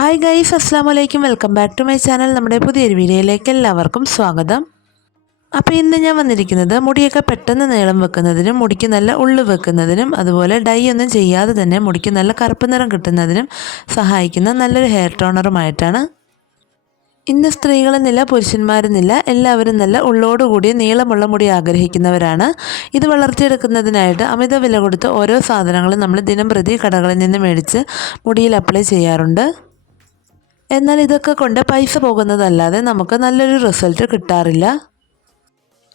Hi guys അസ്സാം വലൈക്കും welcome back to my channel നമ്മുടെ പുതിയൊരു വീഡിയോയിലേക്ക് എല്ലാവർക്കും സ്വാഗതം. അപ്പോൾ ഇന്ന് ഞാൻ വന്നിരിക്കുന്നത് മുടിയൊക്കെ പെട്ടെന്ന് നീളം വെക്കുന്നതിനും മുടിക്ക് നല്ല ഉള്ളു വെക്കുന്നതിനും അതുപോലെ ഡൈ ഒന്നും ചെയ്യാതെ തന്നെ മുടിക്ക് നല്ല കറുപ്പ് നിറം കിട്ടുന്നതിനും സഹായിക്കുന്ന നല്ലൊരു ഹെയർ ടോണറുമായിട്ടാണ് ഇന്ന് സ്ത്രീകളെന്നില്ല പുരുഷന്മാരെന്നില്ല എല്ലാവരും നല്ല ഉള്ളോടുകൂടി നീളമുള്ള മുടി ആഗ്രഹിക്കുന്നവരാണ്. ഇത് വളർത്തിയെടുക്കുന്നതിനായിട്ട് അമിത വില കൊടുത്ത് ഓരോ സാധനങ്ങളും നമ്മൾ ദിനംപ്രതി കടകളിൽ നിന്ന് മേടിച്ച് മുടിയിൽ അപ്ലൈ ചെയ്യാറുണ്ട്. എന്നാൽ ഇതൊക്കെ കൊണ്ട് പൈസ പോകുന്നതല്ലാതെ നമുക്ക് നല്ലൊരു റിസൾട്ട് കിട്ടാറില്ല.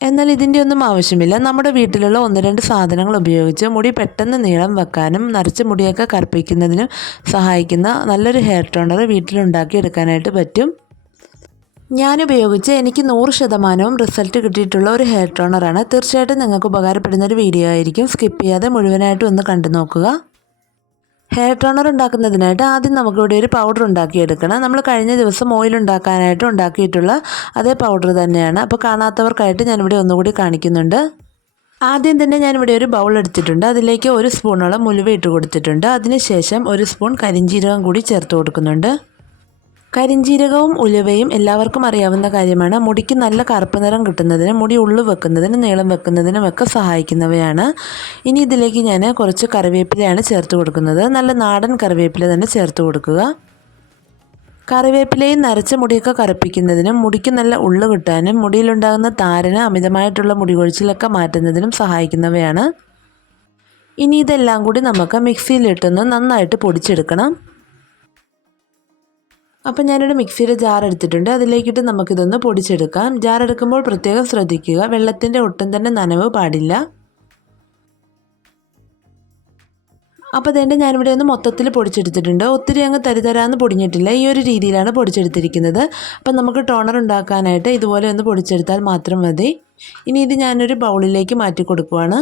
എന്നാൽ ഇതിന്റെ ഒന്നും ആവശ്യമില്ല. നമ്മുടെ വീട്ടിലുള്ള ഒന്ന് രണ്ട് സാധനങ്ങൾ ഉപയോഗിച്ച് മുടി പെട്ടെന്ന് നീളം വെക്കാനും നരച്ച മുടിയൊക്കെ കറുപ്പിക്കുന്നതിനും സഹായിക്കുന്ന നല്ലൊരു ഹെയർ ടോണർ വീട്ടിലുണ്ടാക്കി എടുക്കാനായിട്ട് പറ്റും. ഞാൻ ഉപയോഗിച്ച് എനിക്ക് നൂറ് ശതമാനവും റിസൾട്ട് കിട്ടിയിട്ടുള്ള ഒരു ഹെയർ ടോണറാണ് തീർച്ചയായിട്ടും നിങ്ങൾക്ക് ഉപകാരപ്പെടുന്ന ഒരു വീഡിയോ ആയിരിക്കും. സ്കിപ്പ് ചെയ്യാതെ മുഴുവനായിട്ടും ഒന്ന് കണ്ടു നോക്കുക ഹെയർ ടോണർ ഉണ്ടാക്കുന്നതിനായിട്ട് ആദ്യം നമുക്കിവിടെ ഒരു പൗഡർ ഉണ്ടാക്കിയെടുക്കണം. നമ്മൾ കഴിഞ്ഞ ദിവസം ഓയിൽ ഉണ്ടാക്കാനായിട്ട് ഉണ്ടാക്കിയിട്ടുള്ള അതേ പൗഡർ തന്നെയാണ്. അപ്പോൾ കാണാത്തവർക്കായിട്ട് ഞാനിവിടെ ഒന്നുകൂടി കാണിക്കുന്നുണ്ട്. ആദ്യം തന്നെ ഞാനിവിടെ ഒരു ബൗൾ എടുത്തിട്ടുണ്ട്. അതിലേക്ക് ഒരു സ്പൂണോളം ഉലുവ ഇട്ട് കൊടുത്തിട്ടുണ്ട്. അതിനുശേഷം ഒരു സ്പൂൺ കരിഞ്ചീരകം കൂടി ചേർത്ത് കൊടുക്കുന്നുണ്ട്. കരിഞ്ജീരകവും ഉലുവയും എല്ലാവർക്കും അറിയാവുന്ന കാര്യമാണ്. മുടിക്ക് നല്ല കറുപ്പ് നിറം കിട്ടുന്നതിന് മുടി ഉള്ളു വെക്കുന്നതിനും നീളം വെക്കുന്നതിനും ഒക്കെ സഹായിക്കുന്നവയാണ്. ഇനി ഇതിലേക്ക് ഞാൻ കുറച്ച് കറിവേപ്പിലയാണ് ചേർത്ത് കൊടുക്കുന്നത്. നല്ല നാടൻ കറിവേപ്പില തന്നെ ചേർത്ത് കൊടുക്കുക. കറിവേപ്പിലയും നരച്ച മുടിയൊക്കെ കറുപ്പിക്കുന്നതിനും മുടിക്ക് നല്ല ഉള്ളു കിട്ടാനും മുടിയിലുണ്ടാകുന്ന താരന് അമിതമായിട്ടുള്ള മുടി കൊഴിച്ചിലൊക്കെ മാറ്റുന്നതിനും സഹായിക്കുന്നവയാണ്. ഇനി ഇതെല്ലാം കൂടി നമുക്ക് മിക്സിയിലിട്ടൊന്ന് നന്നായിട്ട് പൊടിച്ചെടുക്കണം. അപ്പം ഞാനൊരു മിക്സിയുടെ ജാർ എടുത്തിട്ടുണ്ട്. അതിലേക്കിട്ട് നമുക്കിതൊന്ന് പൊടിച്ചെടുക്കാം. ജാർ എടുക്കുമ്പോൾ പ്രത്യേകം ശ്രദ്ധിക്കുക. വെള്ളത്തിന്റെ ഒട്ടും തന്നെ നനവ് പാടില്ല. അപ്പോൾ അതേണ്ട ഞാനിവിടെ ഒന്ന് മൊത്തത്തിൽ പൊടിച്ചെടുത്തിട്ടുണ്ട്. ഒത്തിരി അങ്ങ് തരിതരാന്ന് പൊടിഞ്ഞിട്ടില്ല. ഈ ഒരു രീതിയിലാണ് പൊടിച്ചെടുത്തിരിക്കുന്നത്. അപ്പം നമുക്ക് ടോണർ ഉണ്ടാക്കാനായിട്ട് ഇതുപോലെ ഒന്ന് പൊടിച്ചെടുത്താൽ മാത്രം മതി. ഇനി ഇത് ഞാനൊരു ബൗളിലേക്ക് മാറ്റി കൊടുക്കുവാണ്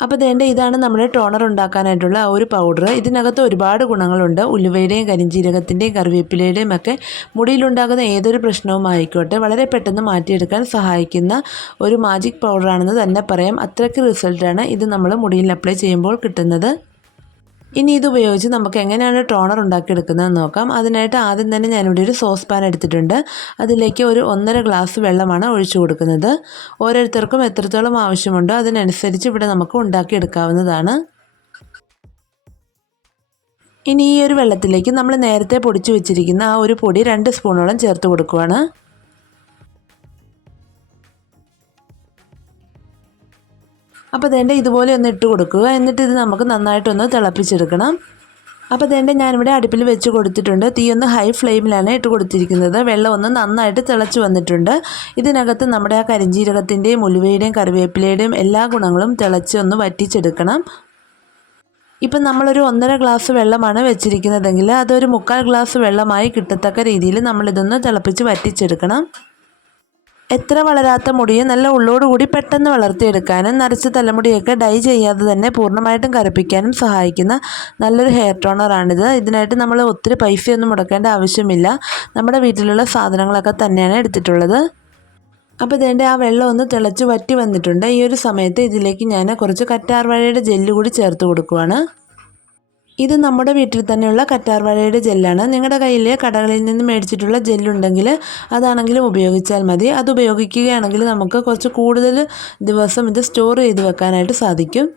അപ്പോൾ വേണ്ട ഇതാണ് നമ്മുടെ ടോണർ ഉണ്ടാക്കാനായിട്ടുള്ള ആ ഒരു പൗഡർ ഇതിനകത്ത് ഒരുപാട് ഗുണങ്ങളുണ്ട്. ഉലുവയുടെയും കരിഞ്ചീരകത്തിന്റെയും കറിവേപ്പിലയുടെയും ഒക്കെ മുടിയിലുണ്ടാകുന്ന ഏതൊരു പ്രശ്നവും ആയിക്കോട്ടെ വളരെ പെട്ടെന്ന് മാറ്റിയെടുക്കാൻ സഹായിക്കുന്ന ഒരു മാജിക് പൗഡറാണെന്ന് തന്നെ പറയാം. അത്രയ്ക്ക് റിസൾട്ടാണ് ഇത് നമ്മൾ മുടിയിൽ അപ്ലൈ ചെയ്യുമ്പോൾ കിട്ടുന്നത്. ഇനി ഇത് ഉപയോഗിച്ച് നമുക്ക് എങ്ങനെയാണ് ടോണർ ഉണ്ടാക്കിയെടുക്കുന്നതെന്ന് നോക്കാം. അതിനായിട്ട് ആദ്യം തന്നെ ഞാനിവിടെ ഒരു സോസ് പാൻ എടുത്തിട്ടുണ്ട്. അതിലേക്ക് ഒരു ഒന്നര ഗ്ലാസ് വെള്ളമാണ് ഒഴിച്ചു കൊടുക്കുന്നത്. ഓരോരുത്തർക്കും എത്രത്തോളം ആവശ്യമുണ്ടോ അതിനനുസരിച്ച് ഇവിടെ നമുക്ക് ഉണ്ടാക്കിയെടുക്കാവുന്നതാണ്. ഇനി ഈ ഒരു വെള്ളത്തിലേക്ക് നമ്മൾ നേരത്തെ പൊടിച്ചു വെച്ചിരിക്കുന്ന ആ ഒരു പൊടി രണ്ട് സ്പൂണോളം ചേർത്ത് കൊടുക്കുവാണ്. അപ്പോൾ അതേണ്ട ഇതുപോലെ ഒന്ന് ഇട്ട് കൊടുക്കുക. എന്നിട്ട് ഇത് നമുക്ക് നന്നായിട്ടൊന്ന് തിളപ്പിച്ചെടുക്കണം. അപ്പോൾ അതേണ്ട ഞാനിവിടെ അടുപ്പിൽ വെച്ച് കൊടുത്തിട്ടുണ്ട്. തീ ഒന്ന് ഹൈ ഫ്ലെയിമിലാണ് ഇട്ട് കൊടുത്തിരിക്കുന്നത്. വെള്ളം ഒന്ന് നന്നായിട്ട് തിളച്ച് വന്നിട്ടുണ്ട്. ഇതിനകത്ത് നമ്മുടെ ആ കരിഞ്ജീരകത്തിന്റെയും ഉലുവയുടെയും കറിവേപ്പിലയുടെയും എല്ലാ ഗുണങ്ങളും തിളച്ച് ഒന്ന് വറ്റിച്ചെടുക്കണം. ഇപ്പം നമ്മളൊരു ഒന്നര ഗ്ലാസ് വെള്ളമാണ് വെച്ചിരിക്കുന്നതെങ്കിൽ അതൊരു മുക്കാൽ ഗ്ലാസ് വെള്ളമായി കിട്ടത്തക്ക രീതിയിൽ നമ്മളിതൊന്ന് തിളപ്പിച്ച് വറ്റിച്ചെടുക്കണം. എത്ര വളരാത്ത മുടിയും നല്ല ഉള്ളോടുകൂടി പെട്ടെന്ന് വളർത്തിയെടുക്കാനും നരച്ച തലമുടിയൊക്കെ ഡൈ ചെയ്യാതെ തന്നെ പൂർണമായിട്ടും കറുപ്പിക്കാനും സഹായിക്കുന്ന നല്ലൊരു ഹെയർ ടോണറാണിത് ഇതിനായിട്ട് നമ്മൾ ഒത്തിരി പൈസയൊന്നും മുടക്കേണ്ട ആവശ്യമില്ല. നമ്മുടെ വീട്ടിലുള്ള സാധനങ്ങളൊക്കെ തന്നെയാണ് എടുത്തിട്ടുള്ളത്. അപ്പോൾ ഇതിന്റെ ആ വെള്ളം ഒന്ന് തിളച്ച് വറ്റി വന്നിട്ടുണ്ട്. ഈ ഒരു സമയത്ത് ഇതിലേക്ക് ഞാൻ കുറച്ച് കറ്റാർവാഴയുടെ ജെല്ല് കൂടി ചേർത്ത് കൊടുക്കുവാണ്. ഇത് നമ്മുടെ വീട്ടിൽ തന്നെയുള്ള കറ്റാർവാഴയുടെ ജെല്ലാണ്. നിങ്ങളുടെ കയ്യിൽ കടകളിൽ നിന്ന് മേടിച്ചിട്ടുള്ള ജെല്ലുണ്ടെങ്കിൽ അതാണെങ്കിലും ഉപയോഗിച്ചാൽ മതി. അത് ഉപയോഗിക്കുകയാണെങ്കിൽ നമുക്ക് കുറച്ച് കൂടുതൽ ദിവസം ഇത് സ്റ്റോർ ചെയ്ത് വെക്കാനായിട്ട് സാധിക്കും.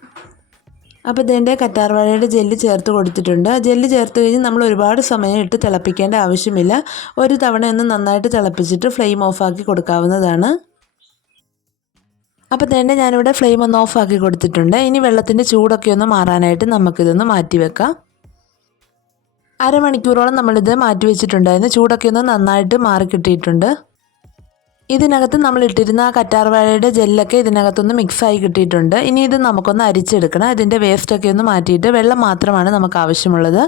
അപ്പോൾ ഇതിന്റെ കറ്റാർവാഴയുടെ ജെല്ല് ചേർത്ത് കൊടുത്തിട്ടുണ്ട്. ജെല്ല് ചേർത്ത് കഴിഞ്ഞ് നമ്മൾ ഒരുപാട് സമയം ഇട്ട് തിളപ്പിക്കേണ്ട ആവശ്യമില്ല. ഒരു തവണ ഒന്ന് നന്നായിട്ട് തിളപ്പിച്ചിട്ട് ഫ്ലെയിം ഓഫാക്കി കൊടുക്കാവുന്നതാണ്. അപ്പോൾ തന്നെ ഞാനിവിടെ ഫ്ലെയിം ഒന്ന് ഓഫ് ആക്കി കൊടുത്തിട്ടുണ്ട്. ഇനി വെള്ളത്തിന്റെ ചൂടൊക്കെ ഒന്ന് മാറാനായിട്ട് നമുക്കിതൊന്ന് മാറ്റി വെക്കാം. അരമണിക്കൂറോളം നമ്മളിത് മാറ്റി വെച്ചിട്ടുണ്ടായിരുന്നു. ചൂടൊക്കെ ഒന്ന് നന്നായിട്ട് മാറി കിട്ടിയിട്ടുണ്ട്. ഇതിനകത്ത് നമ്മൾ ഇട്ടിരുന്ന ആ കറ്റാർവാഴയുടെ ജെല്ലൊക്കെ ഇതിനകത്തൊന്ന് മിക്സായി കിട്ടിയിട്ടുണ്ട്. ഇനി ഇത് നമുക്കൊന്ന് അരിച്ചെടുക്കണം. ഇതിന്റെ വേസ്റ്റൊക്കെ ഒന്ന് മാറ്റിയിട്ട് വെള്ളം മാത്രമാണ് നമുക്ക് ആവശ്യമുള്ളത്.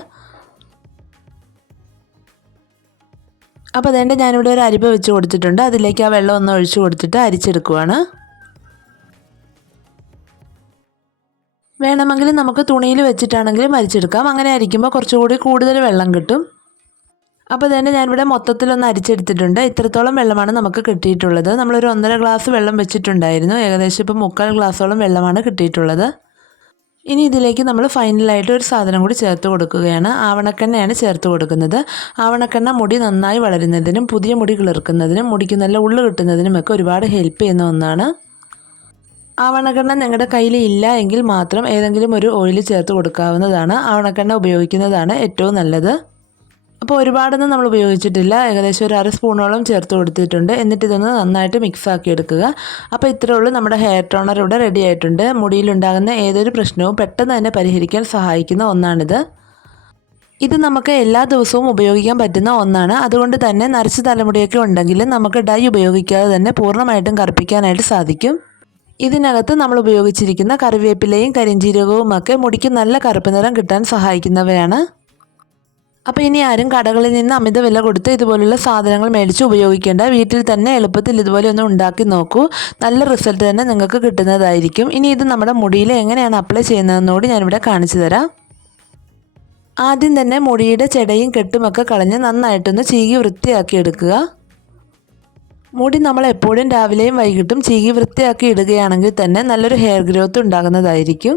അപ്പോൾ അതുകൊണ്ട് ഞാനിവിടെ ഒരു അരിപ്പ വെച്ച് കൊടുത്തിട്ടുണ്ട്. അതിലേക്ക് ആ വെള്ളം ഒന്ന് ഒഴിച്ചു കൊടുത്തിട്ട് അരിച്ചെടുക്കുവാണ്. വേണമെങ്കിൽ നമുക്ക് തുണിയിൽ വെച്ചിട്ടാണെങ്കിലും അരിച്ചെടുക്കാം അങ്ങനെ അരിക്കുമ്പോൾ കുറച്ചുകൂടി കൂടുതൽ വെള്ളം കിട്ടും. അപ്പോൾ തന്നെ ഞാനിവിടെ മൊത്തത്തിലൊന്ന് അരിച്ചെടുത്തിട്ടുണ്ട്. ഇത്രത്തോളം വെള്ളമാണ് നമുക്ക് കിട്ടിയിട്ടുള്ളത്. നമ്മളൊരു ഒന്നര ഗ്ലാസ് വെള്ളം വെച്ചിട്ടുണ്ടായിരുന്നു. ഏകദേശം ഇപ്പോൾ മുക്കാൽ ഗ്ലാസോളം വെള്ളമാണ് കിട്ടിയിട്ടുള്ളത്. ഇനി ഇതിലേക്ക് നമ്മൾ ഫൈനലായിട്ട് ഒരു സാധനം കൂടി ചേർത്ത് കൊടുക്കുകയാണ്. ആവണക്കെണ്ണയാണ് ചേർത്ത് കൊടുക്കുന്നത്. ആവണക്കെണ്ണ മുടി നന്നായി വളരുന്നതിനും പുതിയ മുടി കിളിർക്കുന്നതിനും മുടിക്ക് നല്ല ഉള്ളു കിട്ടുന്നതിനുമൊക്കെ ഒരുപാട് ഹെൽപ്പ് ചെയ്യുന്ന ഒന്നാണ്. ആവണക്കെണ്ണ ഞങ്ങളുടെ കയ്യിൽ ഇല്ല എങ്കിൽ മാത്രം ഏതെങ്കിലും ഒരു ഓയിൽ ചേർത്ത് കൊടുക്കാവുന്നതാണ്. ആവണക്കെണ്ണ ഉപയോഗിക്കുന്നതാണ് ഏറ്റവും നല്ലത്. അപ്പോൾ ഒരുപാടൊന്നും നമ്മൾ ഉപയോഗിച്ചിട്ടില്ല. ഏകദേശം ഒരു അര സ്പൂണോളം ചേർത്ത് കൊടുത്തിട്ടുണ്ട്. എന്നിട്ട് ഇതൊന്ന് നന്നായിട്ട് മിക്സ് ആക്കി എടുക്കുക. അപ്പോൾ ഇത്രയേ ഉള്ളൂ നമ്മുടെ ഹെയർ ടോണർ ഇവിടെ റെഡി ആയിട്ടുണ്ട്. മുടിയിലുണ്ടാകുന്ന ഏതൊരു പ്രശ്നവും പെട്ടെന്ന് തന്നെ പരിഹരിക്കാൻ സഹായിക്കുന്ന ഒന്നാണിത്. ഇത് നമുക്ക് എല്ലാ ദിവസവും ഉപയോഗിക്കാൻ പറ്റുന്ന ഒന്നാണ്. അതുകൊണ്ട് തന്നെ നരച്ച തലമുടിയൊക്കെ ഉണ്ടെങ്കിൽ നമുക്ക് ഡൈ ഉപയോഗിക്കാതെ തന്നെ പൂർണമായിട്ടും കറുപ്പിക്കാനായിട്ട് സാധിക്കും. ഇതിനകത്ത് നമ്മൾ ഉപയോഗിച്ചിരിക്കുന്ന കറിവേപ്പിലയും കരിഞ്ചീരകവും ഒക്കെ മുടിക്ക് നല്ല കറുപ്പ് നിറം കിട്ടാൻ സഹായിക്കുന്നവയാണ്. അപ്പോൾ ഇനി ആരും കടകളിൽ നിന്ന് അമിത വില കൊടുത്ത് ഇതുപോലുള്ള സാധനങ്ങൾ മേടിച്ച് ഉപയോഗിക്കേണ്ട. വീട്ടിൽ തന്നെ എളുപ്പത്തിൽ ഇതുപോലെ ഒന്ന് ഉണ്ടാക്കി നോക്കൂ. നല്ല റിസൾട്ട് തന്നെ നിങ്ങൾക്ക് കിട്ടുന്നതായിരിക്കും. ഇനി ഇത് നമ്മുടെ മുടിയിൽ എങ്ങനെയാണ് അപ്ലൈ ചെയ്യുന്നതെന്നോട് ഞാനിവിടെ കാണിച്ചു തരാം. ആദ്യം തന്നെ മുടിയുടെ ചെടയും കെട്ടുമൊക്കെ കളഞ്ഞ് നന്നായിട്ടൊന്ന് ചീകി വൃത്തിയാക്കി എടുക്കുക. മുടി നമ്മൾ എപ്പോഴും രാവിലെയും വൈകിട്ടും ചീകി വൃത്തിയാക്കി ഇടുകയാണെങ്കിൽ തന്നെ നല്ലൊരു ഹെയർ ഗ്രോത്ത് ഉണ്ടാകുന്നതായിരിക്കും.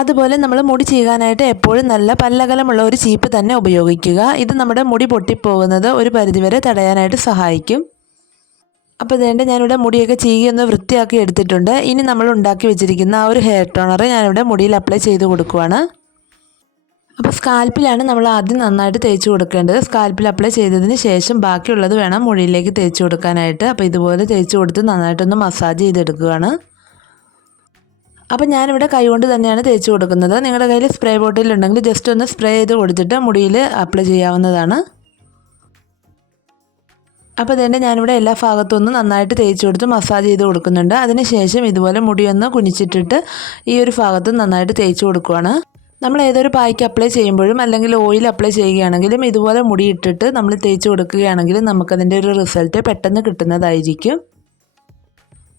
അതുപോലെ നമ്മൾ മുടി ചീകാനായിട്ട് എപ്പോഴും നല്ല പല്ലകലമുള്ള ഒരു ചീപ്പ് തന്നെ ഉപയോഗിക്കുക. ഇത് നമ്മുടെ മുടി പൊട്ടിപ്പോകുന്നത് ഒരു പരിധിവരെ തടയാനായിട്ട് സഹായിക്കും. അപ്പോൾ ഇതേണ്ട ഞാനിവിടെ മുടിയൊക്കെ ചീകി ഒന്ന് വൃത്തിയാക്കി എടുത്തിട്ടുണ്ട്. ഇനി നമ്മൾ ഉണ്ടാക്കി വെച്ചിരിക്കുന്ന ആ ഒരു ഹെയർ ടോണർ ഞാനിവിടെ മുടിയിൽ അപ്ലൈ ചെയ്ത് കൊടുക്കുവാണ്. അപ്പോൾ സ്കാൽപ്പിലാണ് നമ്മൾ ആദ്യം നന്നായിട്ട് തേച്ച് കൊടുക്കേണ്ടത്. സ്കാൽപ്പിൽ അപ്ലൈ ചെയ്തതിന് ശേഷം ബാക്കിയുള്ളത് വേണം മുടിയിലേക്ക് തേച്ച് കൊടുക്കാനായിട്ട്. അപ്പോൾ ഇതുപോലെ തേച്ച് കൊടുത്ത് നന്നായിട്ടൊന്ന് മസാജ് ചെയ്തെടുക്കുകയാണ്. അപ്പോൾ ഞാനിവിടെ കൈകൊണ്ട് തന്നെയാണ് തേച്ച് കൊടുക്കുന്നത്. നിങ്ങളുടെ കയ്യിൽ സ്പ്രേ ബോട്ടിൽ ഉണ്ടെങ്കിൽ ജസ്റ്റ് ഒന്ന് സ്പ്രേ ചെയ്ത് കൊടുത്തിട്ട് മുടിയിൽ അപ്ലൈ ചെയ്യാവുന്നതാണ്. അപ്പോൾ ഇതേണ്ട ഞാനിവിടെ എല്ലാ ഭാഗത്തും ഒന്ന് നന്നായിട്ട് തേച്ച് കൊടുത്ത് മസാജ് ചെയ്ത് കൊടുക്കുന്നുണ്ട്. അതിനുശേഷം ഇതുപോലെ മുടിയൊന്ന് കുനിച്ചിട്ടിട്ട് ഈ ഒരു ഭാഗത്ത് നന്നായിട്ട് തേച്ച് കൊടുക്കുവാണ്. നമ്മൾ ഏതൊരു പായ്ക്ക് അപ്ലൈ ചെയ്യുമ്പോഴും അല്ലെങ്കിൽ ഓയിൽ അപ്ലൈ ചെയ്യുകയാണെങ്കിലും ഇതുപോലെ മുടിയിട്ടിട്ട് നമ്മൾ തേച്ച് കൊടുക്കുകയാണെങ്കിൽ നമുക്കതിന്റെ ഒരു റിസൾട്ട് പെട്ടെന്ന് കിട്ടുന്നതായിരിക്കും.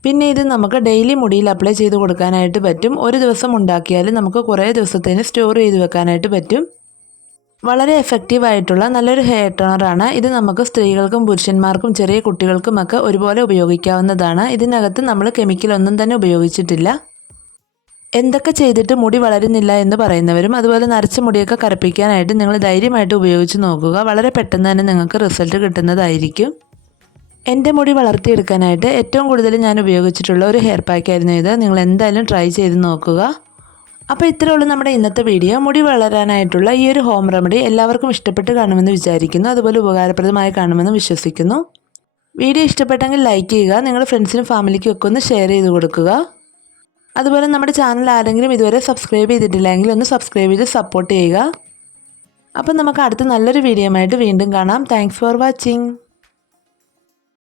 പിന്നെ ഇത് നമുക്ക് ഡെയിലി മുടിയിൽ അപ്ലൈ ചെയ്ത് കൊടുക്കാനായിട്ട് പറ്റും. ഒരു ദിവസം ഉണ്ടാക്കിയാൽ നമുക്ക് കുറേ ദിവസത്തേന് സ്റ്റോർ ചെയ്ത് വെക്കാനായിട്ട് പറ്റും. വളരെ എഫക്റ്റീവ് ആയിട്ടുള്ള നല്ലൊരു ഹെയർ ടോണറാണ് ഇത് നമുക്ക് സ്ത്രീകൾക്കും പുരുഷന്മാർക്കും ചെറിയ കുട്ടികൾക്കുമൊക്കെ ഒരുപോലെ ഉപയോഗിക്കാവുന്നതാണ്. ഇതിനകത്ത് നമ്മൾ കെമിക്കലൊന്നും തന്നെ ഉപയോഗിച്ചിട്ടില്ല. എന്തൊക്കെ ചെയ്തിട്ട് മുടി വളരുന്നില്ല എന്ന് പറയുന്നവരും അതുപോലെ നരച്ച മുടിയൊക്കെ കറുപ്പിക്കാനായിട്ട് നിങ്ങൾ ധൈര്യമായിട്ട് ഉപയോഗിച്ച് നോക്കുക. വളരെ പെട്ടെന്ന് തന്നെ നിങ്ങൾക്ക് റിസൾട്ട് കിട്ടുന്നതായിരിക്കും. എന്റെ മുടി വളർത്തിയെടുക്കാനായിട്ട് ഏറ്റവും കൂടുതൽ ഞാൻ ഉപയോഗിച്ചിട്ടുള്ള ഒരു ഹെയർ പാക്കായിരുന്നു ഇത്. നിങ്ങൾ എന്തായാലും ട്രൈ ചെയ്ത് നോക്കുക. അപ്പോൾ ഇത്രയേ ഉള്ളൂ നമ്മുടെ ഇന്നത്തെ വീഡിയോ. മുടി വളരാനായിട്ടുള്ള ഈ ഒരു ഹോം റെമഡി എല്ലാവർക്കും ഇഷ്ടപ്പെട്ട് കാണുമെന്ന് വിചാരിക്കുന്നു. അതുപോലെ ഉപകാരപ്രദമായി കാണുമെന്ന് വിശ്വസിക്കുന്നു. വീഡിയോ ഇഷ്ടപ്പെട്ടെങ്കിൽ ലൈക്ക് ചെയ്യുക. നിങ്ങളുടെ ഫ്രണ്ട്സിനും ഫാമിലിക്കും ഒക്കെ ഒന്ന് ഷെയർ ചെയ്ത് കൊടുക്കുക. അതുപോലെ നമ്മുടെ ചാനൽ ആരെങ്കിലും ഇതുവരെ സബ്സ്ക്രൈബ് ചെയ്തിട്ടില്ലെങ്കിൽ ഒന്ന് സബ്സ്ക്രൈബ് ചെയ്ത് സപ്പോർട്ട് ചെയ്യുക. അപ്പം നമുക്ക് അടുത്ത നല്ലൊരു വീഡിയോ ആയിട്ട് വീണ്ടും കാണാം. Thanks for watching